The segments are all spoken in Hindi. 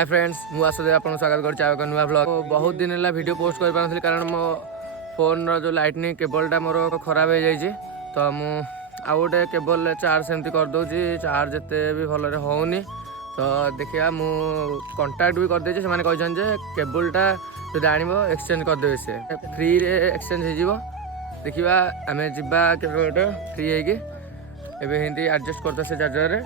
हाय फ्रेंड्स मु वासुदेव आपको स्वागत कर एक नुआ ब्लॉग बहुत दिन है वीडियो पोस्ट कर पानी कारण मो फोन जो लाइटनिंग केबलटा मोर खराब हो जाए तो मु आउ गोटे केबल चार्ज सेमती करदे चार्ज एते भी भल होनी तो देखिए मु कंटाक्ट भी करदे से कहते केबलटा जो आण एक्सचेंज करदे से फ्री रे एक्सचेंज हो देखा आम जा केबल फ्री होगी एवं एडजस्ट करते से चार्जर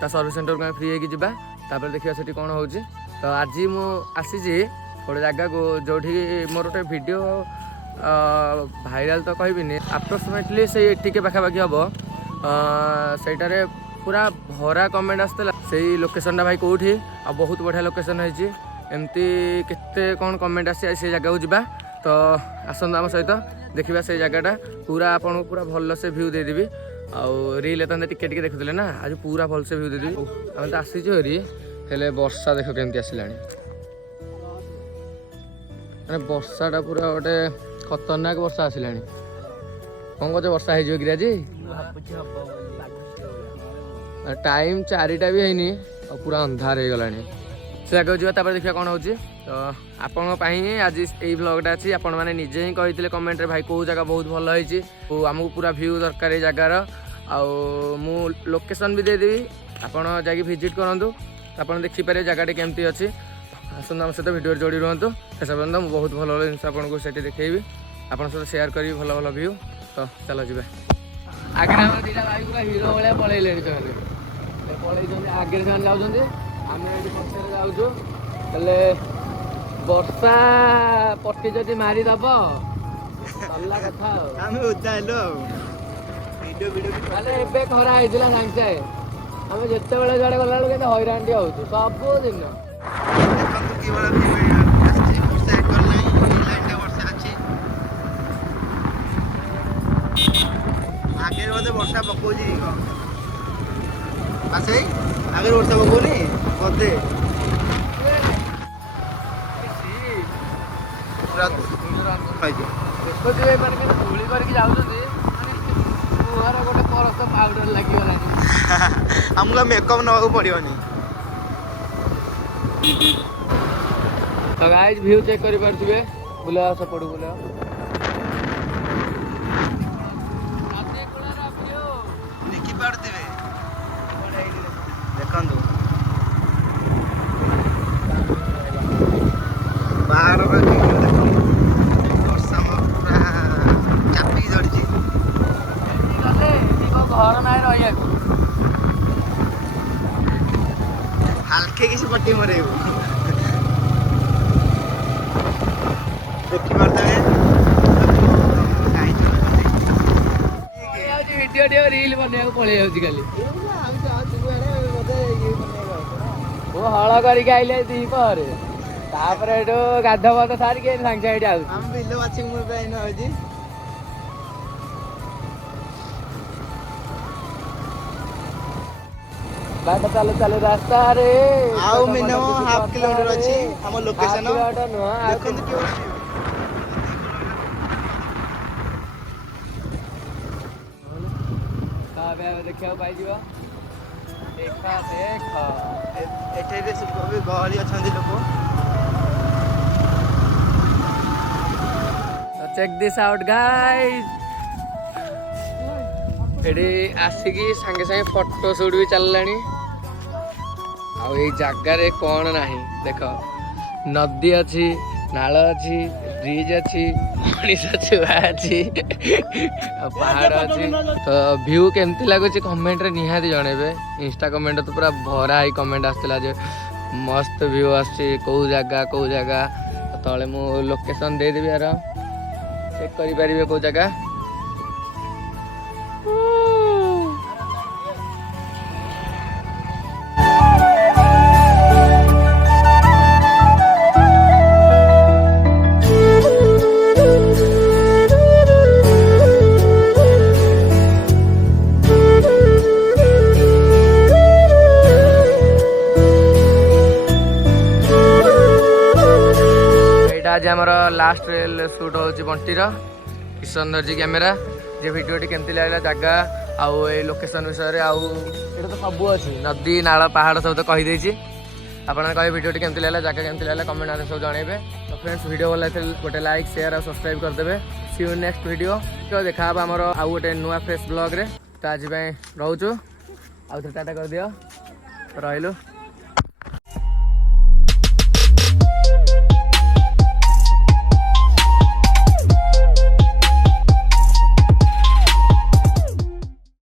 ता सर्विस सेंटर को फ्री होगी जा तापर देखिए से कौन हो तो आज मु आसी गोटे जगह को जो मोर गोटे वीडियो भाइराल तो कहबिनी अप्रोक्सीमेटली से टिके पाखापाखि हम सेटारे पूरा भरा कमेंट आसला से लोकेशन भाई कौटी आ बहुत बढ़िया लोकेशन है एमती केते कौन कमेंट आसी से जगह को जा तो आसंत आम सहित देखा से जगहटा पूरा आपको पूरा भल से भ्यू देदेवी आउ रील टिके टिके देखुले ना आज पूरा भल से भ्यू देदेवी आम तो आसी हरी हेले वर्षा देख केमती आसला माने वर्षाटा पूरा गोटे खतरनाक वर्षा आसला कौन कह वर्षा हो कि आज टाइम 4टा भी है पूरा अंधार हो गला से जगह जावा देखिए कौन हो तो आपण आज यही ब्लॉगटा अच्छी आपण मैंने निजे ही कही कमेंट रे भाई कौ जगह बहुत भल हो आमको पूरा भ्यू दरकार ये जगार आउ लोकेशन भी देदेवी आपड़ जा भिजिट करूँ आप देखिपारे जगह केमती अच्छी आसत आम सहित भिडियो जोड़ी रुहतु शेष पर्यटन मुझे बहुत भल भल जिन आपको से देखी आप सहित सेयार करी भल भल भ्यू तो चलो जी आगे दीटा भाई पूरा हिरो भाया पलैले पलैं आगे से जाऊँ आम पछे जाऊँ हेले वर्षा पट्टी जदि मारिदब सरला कथा एबे खरा होता सागे आम जिते बड़े जड़े गला बेलू के हईराण टी हो सबुदिन आगे वर्षा पकौच आगे वर्षा पकौनी बोधे गोटे परस पाउडर लगे आमको मेकअप नवा पड़ोनी तो गाइस व्यू चेक कर पारे बुला सपट बुला देखिपे देखु बाहर वर्षा पूरा चापिक धरती घर ना रही हालके किसी पट्टी मरे वीडियो रील बना पलि जाऊँ वो हल करके आइले दीपर तापर गाध बाध सारिक सागे सागे आम बिल बाछी मुझे बाट चलो चलो रास्ता रे आउ मिनिमम हाफ किलोमीटर अच्छी हम लोकेशन देखा पाई देखा देख गहली अच्छा look check this out guys एडी आसिकी सांगे सांगे फोटो शूट भी चललानी आउ ये जगार कौन नहीं देख नदी अच्छी नाल अच्छी ब्रिज अच्छी मनीष छुआ अच्छी पहाड़ अच्छी तो व्यू केमती लगुच कमेंट रे निहाती जनइबे इंस्टा कमेंट तो पूरा भरा ही कमेंट आसला जे मस्त व्यू आसी कौ जगह तले मु लोकेशन दे देबी यार चेक करि परिबे कौ जगह आज आमर लास्ट रेल सुट हो बंटीर किशन धरजी कैमेरा जे भिडियोटी केमती लगे जगह आउ लोकेशन विषय आउ ये तो सब अच्छी नदी नाल पहाड़ सब तो कहीदे आपन कहे वीडियो केमती लागला जगह केमती लागला कमेंट आदि सब जनइबे। तो फ्रेंड्स वीडियो भल लगे गोटे लाइक शेयर और सब्सक्राइब करदेवे। See you next video. तो देखा आमर आउ गोटे नुआ फ्रेश ब्लॉग रे। तो आज रोचु आउ टाटा कर दियो रहिलु।